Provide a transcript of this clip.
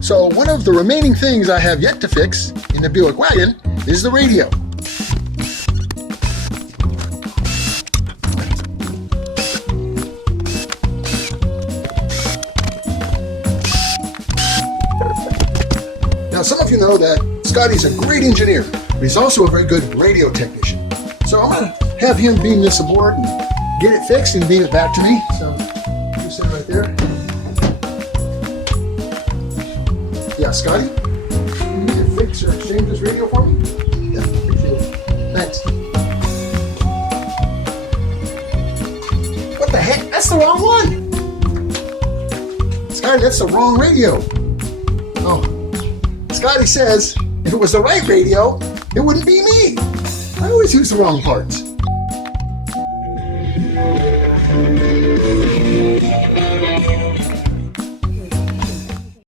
So one of the remaining things I have yet to fix in the Buick wagon is the radio. Now, some of you know that Scotty's a great engineer, but he's also a very good radio technician. So I'm going to have him beam this aboard and get it fixed and beam it back to me. So you sit right there. Yeah, Scotty, you need to fix or exchange this radio for me? Yeah, appreciate it. Thanks. What the heck? That's the wrong one! Scotty, that's the wrong radio. Oh. Scotty says if it was the right radio, it wouldn't be me. I always use the wrong parts.